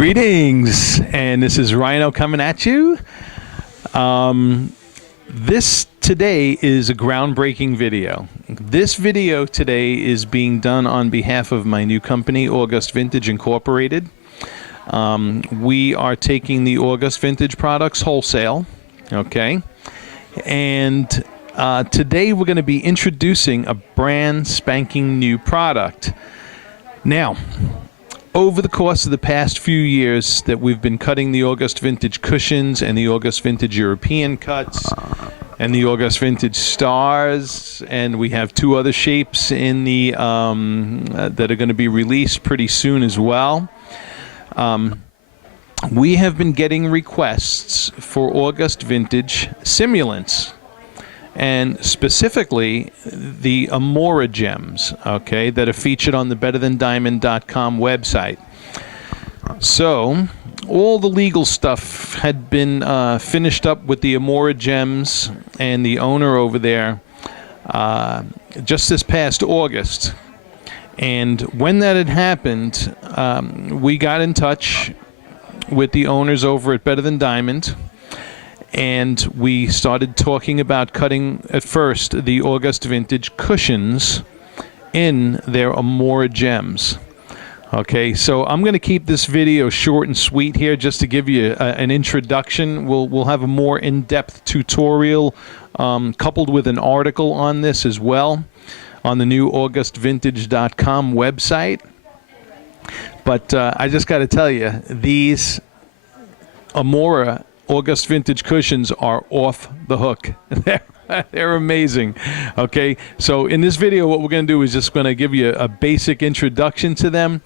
Greetings, and this is Rhino coming at you. This today is a groundbreaking video. This video today is being done on behalf of my new company, August Vintage Incorporated. We are taking the August Vintage products wholesale, okay? And today we're going to be introducing a brand spanking new product. Now, over the course of the past few years that we've been cutting the August Vintage cushions and the August Vintage European cuts and the August Vintage stars, and we have two other shapes in the that are going to be released pretty soon as well. We have been getting requests for August Vintage simulants, and specifically the Amora gems, okay, that are featured on the BetterThanDiamond.com website. So all the legal stuff had been finished up with the Amora gems and the owner over there just this past August. And when that had happened, we got in touch with the owners over at Better Than Diamond, and we started talking about cutting, at first, the August Vintage cushions in their Amora gems. Okay, so I'm going to keep this video short and sweet here just to give you an introduction. We'll have a more in-depth tutorial coupled with an article on this as well on the new AugustVintage.com website. But I just got to tell you, these Amora August Vintage cushions are off the hook. They're amazing. Okay, so in this video, what we're going to do is just going to give you a basic introduction to them.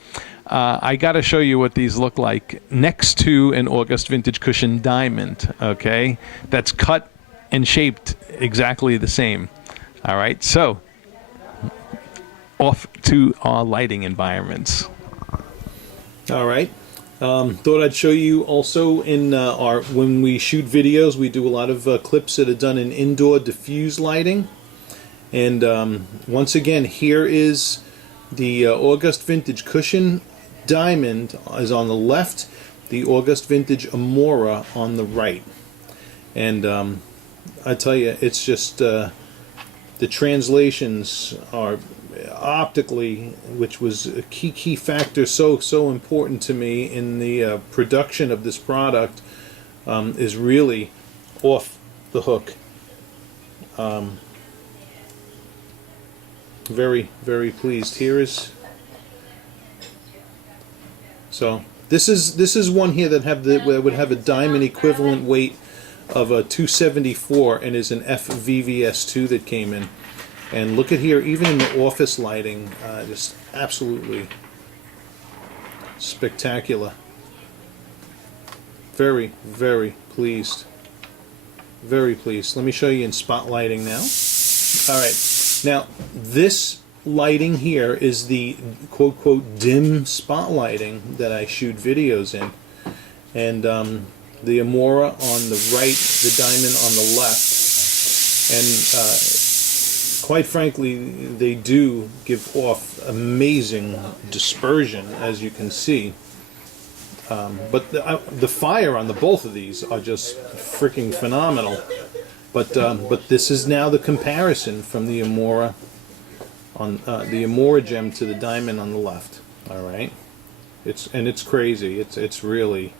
I got to show you what these look like next to an August Vintage cushion diamond, okay, that's cut and shaped exactly the same. All right, so off to our lighting environments. All right. Thought I'd show you also in when we shoot videos, we do a lot of clips that are done in indoor diffuse lighting. And once again, here is the August Vintage cushion diamond is on the left, the August Vintage Amora on the right. And I tell you, it's just the translations are optically, which was a key factor, so important to me in the production of this product, is really off the hook. Very pleased. Here is, so this is one here that would have a diamond equivalent weight of a 274 and is an FVVS2 that came in. And look at here, even in the office lighting, just absolutely spectacular. Very pleased. Very pleased. Let me show you in spot lighting now. All right. Now, this lighting here is the quote dim spot lighting that I shoot videos in. And the Amora on the right, the diamond on the left. And quite frankly, they do give off amazing dispersion, as you can see. But the fire on both of these are just freaking phenomenal. But this is now the comparison from the Amora on the Amora gem to the diamond on the left. All right, it's crazy. It's really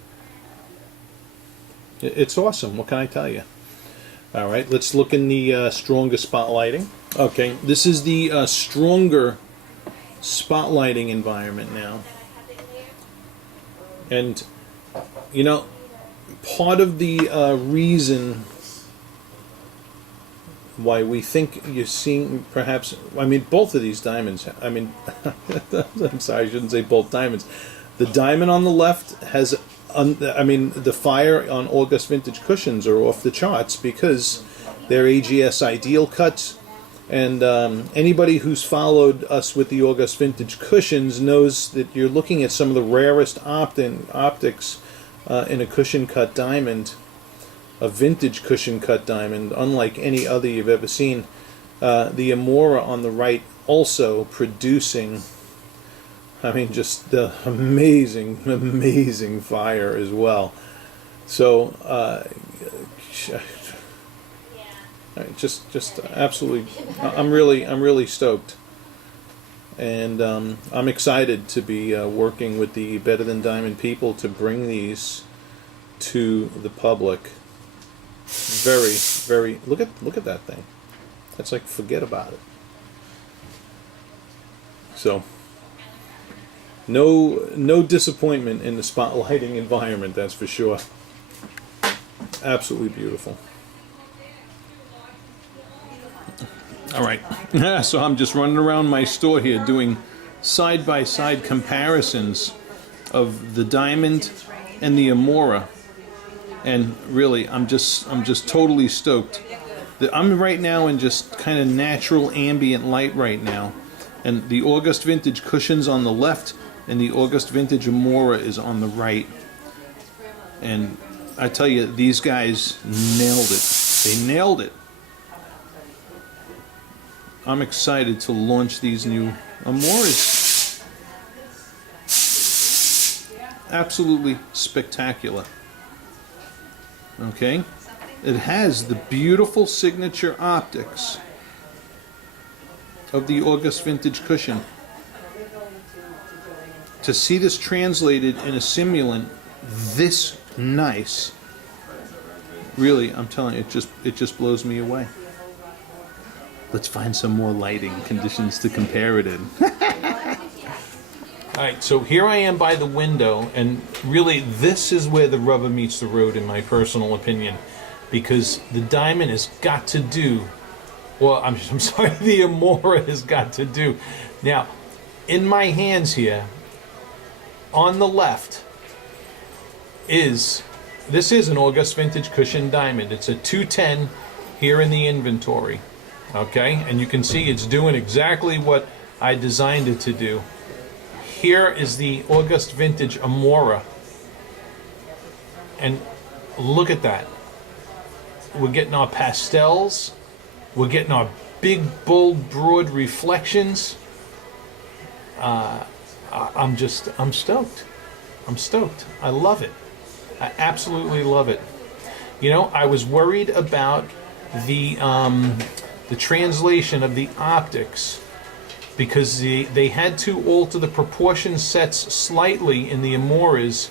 awesome. What can I tell you? All right, let's look in the stronger spotlighting. Okay, this is the stronger spotlighting environment now. And, you know, part of the reason why we think you're seeing perhaps, I mean, both of these diamonds, I mean, I'm sorry, I shouldn't say both diamonds. The diamond on the left has, I mean, the fire on August Vintage cushions are off the charts because they're AGS ideal cuts. And anybody who's followed us with the August Vintage cushions knows that you're looking at some of the rarest optics in a cushion cut diamond, a vintage cushion cut diamond, unlike any other you've ever seen. The Amora on the right also producing I mean, just the amazing, amazing fire as well. So, just absolutely, I'm really stoked, and I'm excited to be working with the Better Than Diamond people to bring these to the public. Very. Look at that thing. That's like, forget about it. So, no disappointment in the spotlighting environment, that's for sure. Absolutely beautiful. All right, so I'm just running around my store here doing side-by-side comparisons of the diamond and the Amora, and really, I'm just totally stoked. I'm right now in just kind of natural ambient light right now, and the August Vintage cushion's on the left, and the August Vintage Amora is on the right. And I tell you, these guys nailed it. They nailed it. I'm excited to launch these new Amoras. Absolutely spectacular. Okay? It has the beautiful signature optics of the August Vintage cushion. To see this translated in a simulant this nice, really, I'm telling you, it just blows me away. Let's find some more lighting conditions to compare it in. All right, so here I am by the window, and really this is where the rubber meets the road, in my personal opinion, because the diamond has got to do, well, I'm sorry, the Amora has got to do. Now, in my hands here, on the left, this is an August Vintage cushion diamond. It's a 210 here in the inventory. Okay, and you can see it's doing exactly what I designed it to do. Here is the August Vintage Amora, and look at that. We're getting our pastels, we're getting our big, bold, broad reflections. I'm stoked. I'm stoked. I love it. I absolutely love it. You know, I was worried about the translation of the optics, because they had to alter the proportion sets slightly in the Amoras,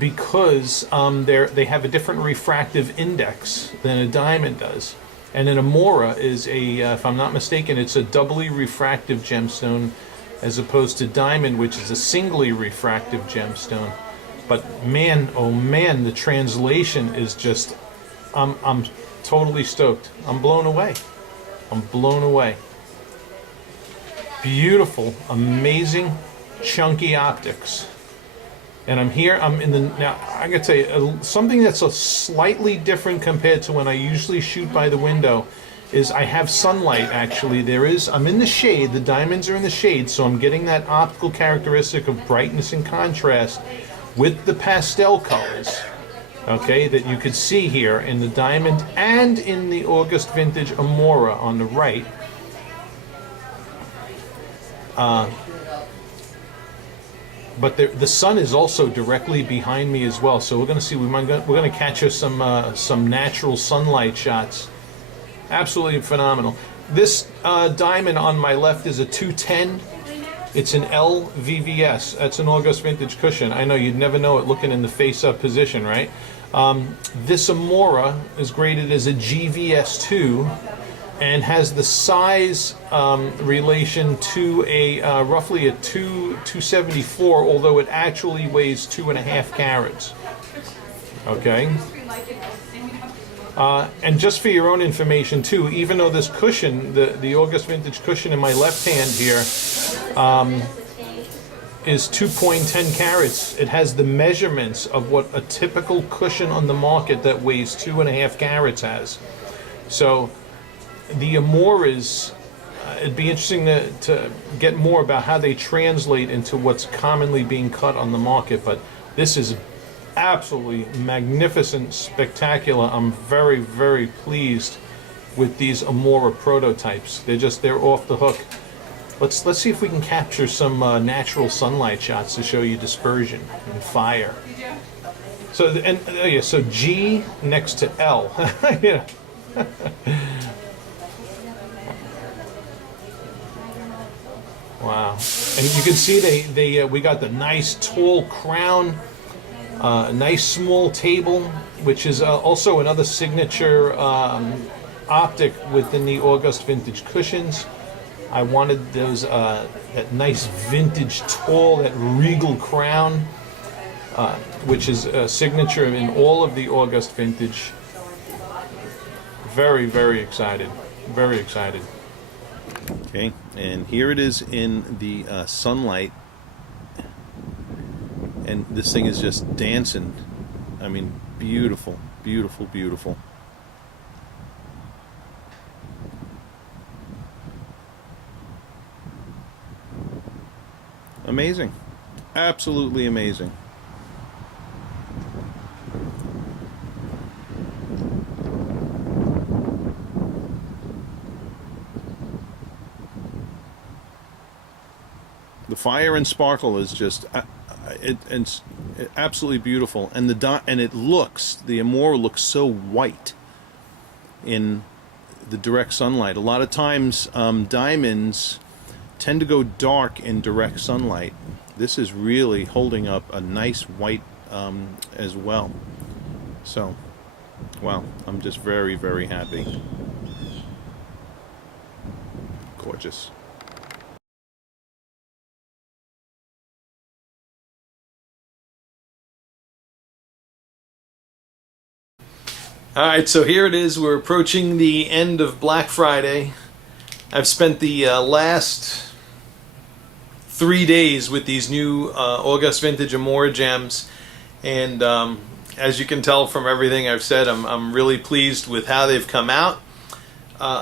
because they have a different refractive index than a diamond does. And an Amora is if I'm not mistaken, it's a doubly refractive gemstone, as opposed to diamond, which is a singly refractive gemstone. But man, oh man, the translation is just, I'm totally stoked. I'm blown away. I'm blown away. Beautiful, amazing, chunky optics. And now I gotta tell you, something that's a slightly different compared to when I usually shoot by the window is I have sunlight, actually. I'm in the shade, the diamonds are in the shade, so I'm getting that optical characteristic of brightness and contrast with the pastel colors. Okay, that you could see here in the diamond and in the August Vintage Amora on the right. But the sun is also directly behind me as well, so we're going to see. We're going to catch us some natural sunlight shots. Absolutely phenomenal. This diamond on my left is a 210. It's an LVVS. That's an August Vintage cushion. I know you'd never know it looking in the face-up position, right? This Amora is graded as a GVS2 and has the size relation to a roughly a 274, although it actually weighs 2.5 carats. Okay. And just for your own information too, even though this cushion, the August Vintage cushion in my left hand here, is 2.10 carats, it has the measurements of what a typical cushion on the market that weighs 2.5 carats has. So the Amoras, it'd be interesting to get more about how they translate into what's commonly being cut on the market, but this is absolutely magnificent, spectacular. I'm very, very pleased with these Amora prototypes. They're off the hook. Let's see if we can capture some natural sunlight shots to show you dispersion and fire. So and yeah, so G next to L. Yeah. Wow, and you can see we got the nice tall crown, nice small table, which is also another signature optic within the August vintage cushions. I wanted those that nice vintage tall, that regal crown, which is a signature in all of the August vintage. Very, very excited. Very excited. Okay, and here it is in the sunlight, and this thing is just dancing. I mean, beautiful, beautiful, beautiful. Amazing. Absolutely amazing. The fire and sparkle is just it's absolutely beautiful, and the Amora looks so white in the direct sunlight. A lot of times diamonds tend to go dark in direct sunlight. This is really holding up a nice white as well. So, wow, I'm just very, very happy. Gorgeous. All right, so here it is. We're approaching the end of Black Friday. I've spent the last 3 days with these new August Vintage Amora gems, and as you can tell from everything I've said, I'm really pleased with how they've come out.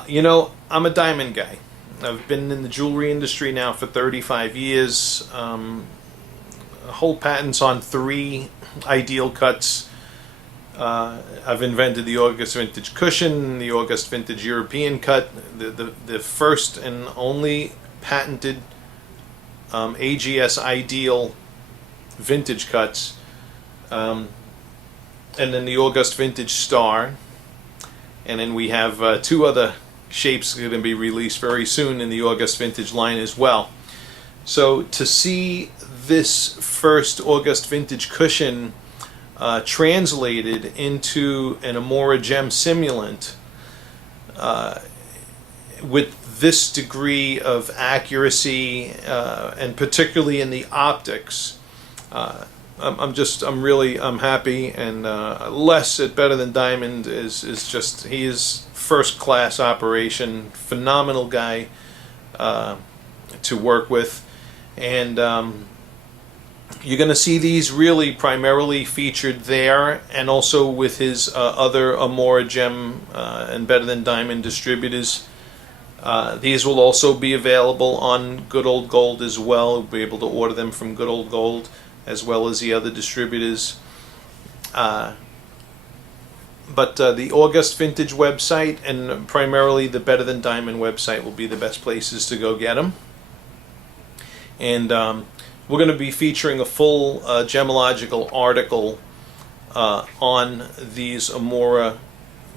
You know, I'm a diamond guy. I've been in the jewelry industry now for 35 years. Whole patents on 3 ideal cuts. I've invented the August Vintage Cushion, the August Vintage European Cut, the first and only patented AGS Ideal Vintage Cuts, and then the August Vintage Star, and then we have 2 other shapes going to be released very soon in the August Vintage line as well. So to see this first August Vintage Cushion translated into an Amora gem simulant with this degree of accuracy, and particularly in the optics, I'm happy. And Les at Better Than Diamond is just, he is first class operation, phenomenal guy to work with, and you're going to see these really primarily featured there, and also with his other Amora gem and Better Than Diamond distributors. These will also be available on Good Old Gold as well. You'll be able to order them from Good Old Gold as well as the other distributors. But the August Vintage website and primarily the Better Than Diamond website will be the best places to go get them. And we're going to be featuring a full gemological article on these Amora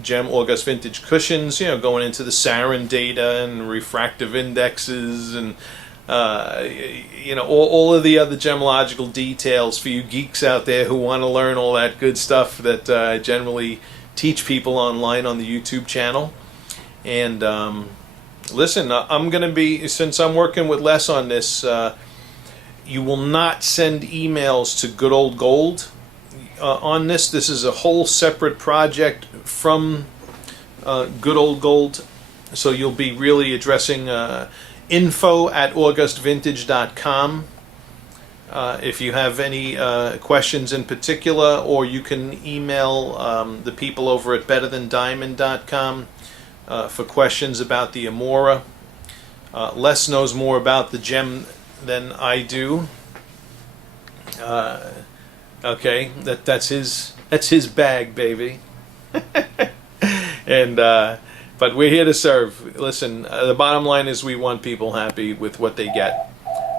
gem August Vintage cushions, you know, going into the sarin data and refractive indexes and you know, all of the other gemological details for you geeks out there who want to learn all that good stuff that I generally teach people online on the YouTube channel. And listen, I'm going to be, since I'm working with Les on this, you will not send emails to Good Old Gold on this. This is a whole separate project from Good Old Gold. So you'll be really addressing info@augustvintage.com if you have any questions in particular, or you can email the people over at betterthandiamond.com for questions about the Amora. Les knows more about the gem than I do. Okay, that's his bag, baby. And But we're here to serve. Listen, the bottom line is we want people happy with what they get.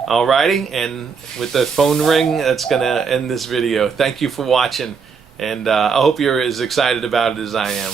Alrighty, and with the phone ring, that's going to end this video. Thank you for watching, and I hope you're as excited about it as I am.